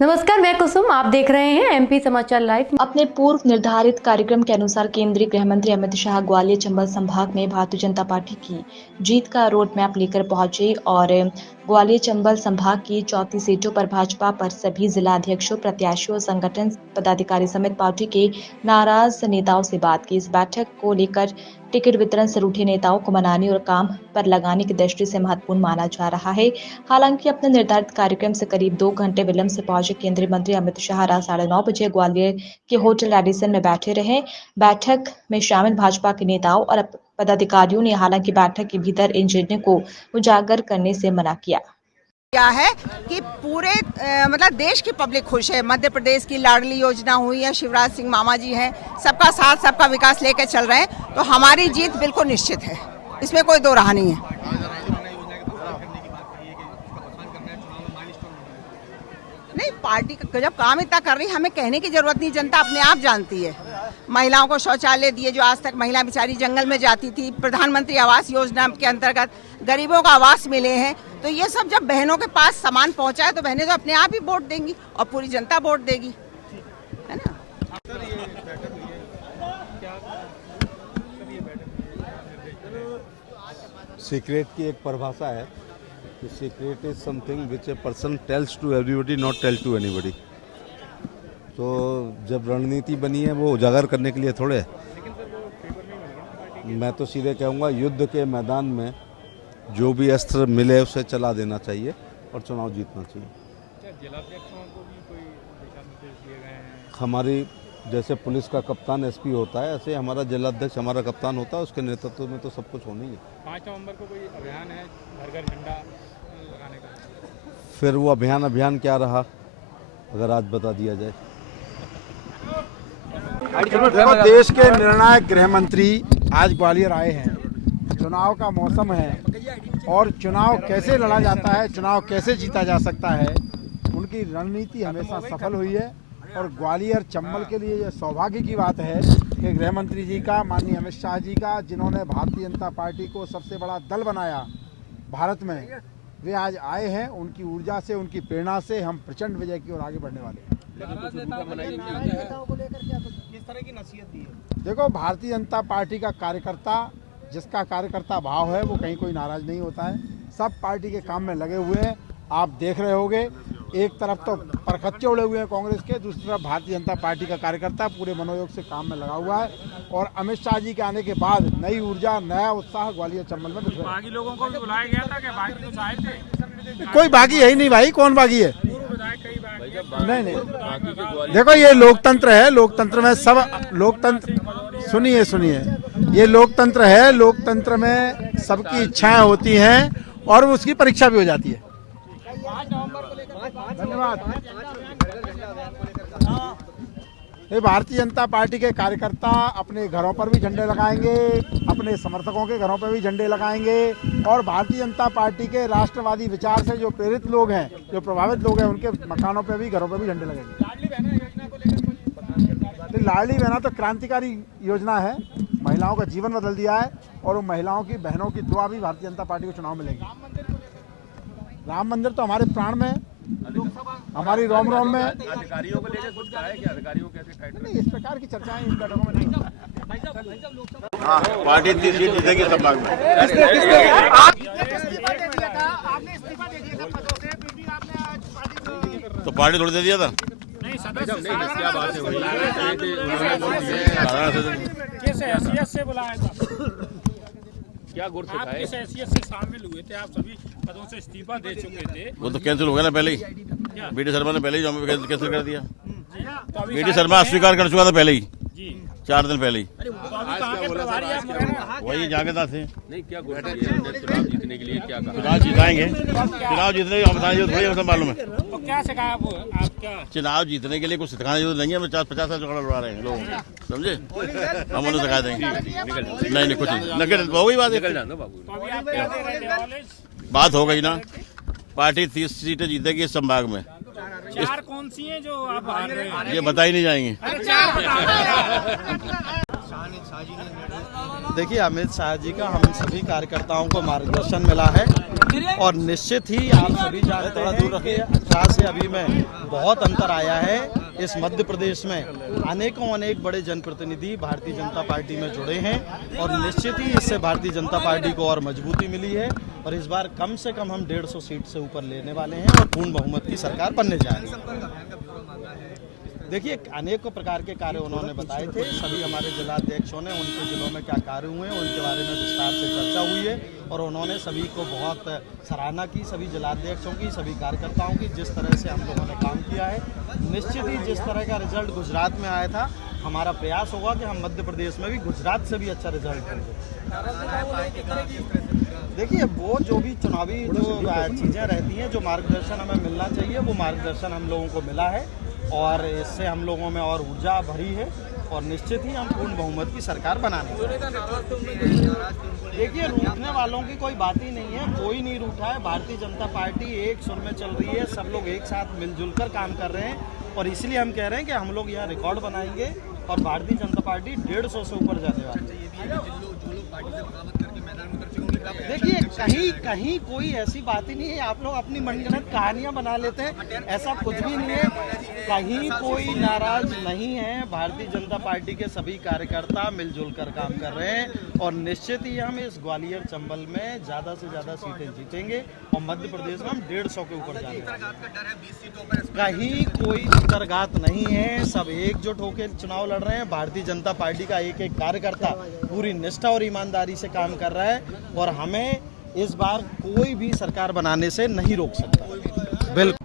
नमस्कार, मैं कुसुम। आप देख रहे हैं एमपी समाचार लाइव। अपने पूर्व निर्धारित कार्यक्रम के अनुसार केंद्रीय गृह मंत्री अमित शाह ग्वालियर चंबल संभाग में भारतीय जनता पार्टी की जीत का रोड मैप लेकर पहुंचे और ग्वालियर चंबल संभाग की 34 सीटों पर भाजपा पर सभी जिला अध्यक्षों, प्रत्याशियों, संगठन पदाधिकारी समेत पार्टी के नाराज नेताओं से बात की। इस बैठक को लेकर टिकट वितरण से रूठे नेताओं को मनाने और काम पर लगाने की दृष्टि से महत्वपूर्ण माना जा रहा है। हालांकि अपने निर्धारित कार्यक्रम से करीब 2 घंटे विलंब से पहुंचे केंद्रीय मंत्री अमित शाह रात 9:30 बजे ग्वालियर के होटल रेडिसन में बैठे रहे। बैठक में शामिल भाजपा के नेताओं और पदाधिकारियों ने हालांकि बैठक के भीतर एजेंडे को उजागर करने से मना किया। क्या है कि पूरे मतलब देश की पब्लिक खुश है। मध्य प्रदेश की लाडली योजना हुई है, शिवराज सिंह मामा जी हैं, सबका साथ सबका विकास लेकर चल रहे हैं, तो हमारी जीत बिल्कुल निश्चित है, इसमें कोई दो राह नहीं है। नहीं, पार्टी जब काम इतना कर रही है, हमें कहने की जरूरत नहीं, जनता अपने आप जानती है। महिलाओं को शौचालय दिए, जो आज तक महिला बेचारी जंगल में जाती थी, प्रधानमंत्री आवास योजना के अंतर्गत गरीबों का आवास मिले हैं, तो ये सब जब बहनों के पास सामान पहुंचा है तो बहनें तो अपने आप ही वोट देंगी और पूरी जनता वोट देगी, है ना। सीक्रेट की एक परिभाषा है कि secret is something which a person tells to everybody, not tell to anybody. तो जब रणनीति बनी है वो उजागर करने के लिए थोड़े है। मैं तो सीधे कहूँगा युद्ध के मैदान में जो भी अस्त्र मिले उसे चला देना चाहिए और चुनाव जीतना चाहिए। क्या जिलाध्यक्षों को भी कोई दिशा निर्देश दिए गए हैं? हमारी जैसे पुलिस का कप्तान एसपी होता है, ऐसे हमारा जिलाध्यक्ष हमारा कप्तान होता है, उसके नेतृत्व में तो सब कुछ होना ही है। 5 नवंबर को कोई अभियान है घर घर झंडा लगाने का? फिर वो अभियान क्या रहा अगर आज बता दिया जाए। देखो, देश के निर्णायक गृह मंत्री आज ग्वालियर आए हैं। चुनाव का मौसम है और चुनाव कैसे लड़ा जाता है, चुनाव कैसे जीता जा सकता है, उनकी रणनीति हमेशा सफल हुई है। और ग्वालियर चंबल के लिए यह सौभाग्य की बात है कि गृह मंत्री जी का, माननीय अमित शाह जी का, जिन्होंने भारतीय जनता पार्टी को सबसे बड़ा दल बनाया भारत में, वे आज आए हैं। उनकी ऊर्जा से, उनकी प्रेरणा से हम प्रचंड विजय की ओर आगे बढ़ने वाले हैं। किस तरह की नसीहत दी है? देखो, भारतीय जनता पार्टी का कार्यकर्ता, जिसका कार्यकर्ता भाव है, वो कहीं कोई नाराज नहीं होता है। सब पार्टी के काम में लगे हुए हैं। आप देख रहे होंगे, एक तरफ तो परखच्चे उड़े हुए हैं कांग्रेस के, दूसरी तरफ भारतीय जनता पार्टी का कार्यकर्ता पूरे मनोयोग से काम में लगा हुआ है। और अमित शाह जी के आने के बाद नई ऊर्जा, नया उत्साह ग्वालियर चंबल में दिख रहा है। बागी लोगों को भी बुलाया गया था कि बागी कुछ आए थे? कोई बागी है ही नहीं भाई, कौन बागी है? नहीं, देखो ये लोकतंत्र है, लोकतंत्र में सब लोकतंत्र, सुनिए, ये लोकतंत्र है, लोकतंत्र में सबकी इच्छाएं होती हैं और उसकी परीक्षा भी हो जाती है। धन्यवाद। ये भारतीय जनता पार्टी के कार्यकर्ता अपने घरों पर भी झंडे लगाएंगे, अपने समर्थकों के घरों पर भी झंडे लगाएंगे और भारतीय जनता पार्टी के राष्ट्रवादी विचार से जो प्रेरित लोग हैं, जो प्रभावित लोग हैं, उनके मकानों पर भी, घरों पर भी झंडे लगेंगे। लाडली बहना तो क्रांतिकारी योजना है, महिलाओं का जीवन बदल दिया है और उन महिलाओं की, बहनों की दुआ भी भारतीय जनता पार्टी को चुनाव मिलेगी। राम मंदिर तो हमारे प्राण में है, हमारी रोम रोम में। अधिकारियों को लेकर कुछ कहा है कि अधिकारियों को कैसे टाइट? नहीं, इस प्रकार की चर्चाएं इन बैठकों में नहीं होती। पार्टी 30 सीट जीतेगी संभाग में। तो पार्टी थोड़ी दे दिया था? नहीं, सदस्य क्या बात है? किस हैसियत से बुलाया था? क्या गुड़ से खाए? किस हैसियत से शामिल हुए थे? आप सभी पदों से इस्तीफा दे चुके थे। वो तो कैंसिल हो गया ना पहले ही। बीडी शर्मा ने पहले ही कैंसिल कर दिया। बीडी शर्मा अस्वीकार कर चुका था पहले ही, 4 दिन पहले ही। वही जाके थे। नहीं, क्या चुनाव जीतने के लिए क्या कहा? चुनाव जीताएंगे, चुनाव जीतने की थोड़ी मालूम है। तो क्या सिखाया आप क्या? चुनाव जीतने के लिए कुछ सिखाने की जरूरत नहीं है। 50 साल झगड़ा लड़ा रहे हैं लोग, समझे? हम उन्हें सिखा देंगे। नहीं, कुछ नहीं, हो गई बात। बात हो गई ना, पार्टी 30 सीटें जीतेगी इस संभाग में। 4 कौन सी हैं जो आप हार रहे हैं? ये बता ही नहीं जाएंगे। देखिए, अमित शाह जी का हम सभी कार्यकर्ताओं को मार्गदर्शन मिला है और निश्चित ही आप सभी जानते हैं कि 18 से अभी में बहुत अंतर आया है। इस मध्य प्रदेश में अनेक बड़े जनप्रतिनिधि भारतीय जनता पार्टी में जुड़े हैं और निश्चित ही इससे भारतीय जनता पार्टी को और मजबूती मिली है और इस बार कम से कम हम 150 सीट से ऊपर लेने वाले हैं और पूर्ण बहुमत की सरकार बनने जा रही है। देखिए, अनेक प्रकार के कार्य उन्होंने बताए थे। सभी हमारे जिलाध्यक्षों ने उनके जिलों में क्या कार्य हुए हैं उनके बारे में विस्तार से चर्चा हुई है और उन्होंने सभी को बहुत सराहना की, सभी जिलाध्यक्षों की, सभी कार्यकर्ताओं की, जिस तरह से हम लोगों ने काम किया है। निश्चित ही जिस तरह का रिजल्ट गुजरात में आया था, हमारा प्रयास होगा कि हम मध्य प्रदेश में भी गुजरात से भी अच्छा रिजल्ट देंगे। देखिए, वो जो भी चुनावी जो चीज़ें रहती हैं, जो मार्गदर्शन हमें मिलना चाहिए, वो मार्गदर्शन हम लोगों को मिला है और इससे हम लोगों में और ऊर्जा भरी है और निश्चित ही हम पूर्ण बहुमत की सरकार बनाने देखिए, रूठने वालों की कोई बात ही नहीं है, कोई नहीं रूठा है। भारतीय जनता पार्टी एक सुर में चल रही है, सब लोग एक साथ मिलजुल कर काम कर रहे हैं और इसलिए हम कह रहे हैं कि हम लोग यहाँ रिकॉर्ड बनाएंगे और भारतीय जनता पार्टी 150 से ऊपर जाने वाली है। देखिए, कहीं कोई ऐसी बात ही नहीं है। आप लोग अपनी मनगढ़ंत कहानियां बना लेते हैं, ऐसा कुछ भी नहीं है। कहीं कोई नाराज नहीं है। भारतीय जनता पार्टी के सभी कार्यकर्ता मिलजुल कर काम कर रहे हैं और निश्चित ही हम इस ग्वालियर चंबल में ज़्यादा से ज़्यादा सीटें जीतेंगे और मध्य प्रदेश में हम 150 के ऊपर जाएंगे। कहीं कोई अंतर्घात नहीं है, सब एकजुट होकर चुनाव लड़ रहे हैं। भारतीय जनता पार्टी का एक कार्यकर्ता पूरी निष्ठा और ईमानदारी से काम कर रहा है और हमें इस बार कोई भी सरकार बनाने से नहीं रोक सकता। बिल्कुल।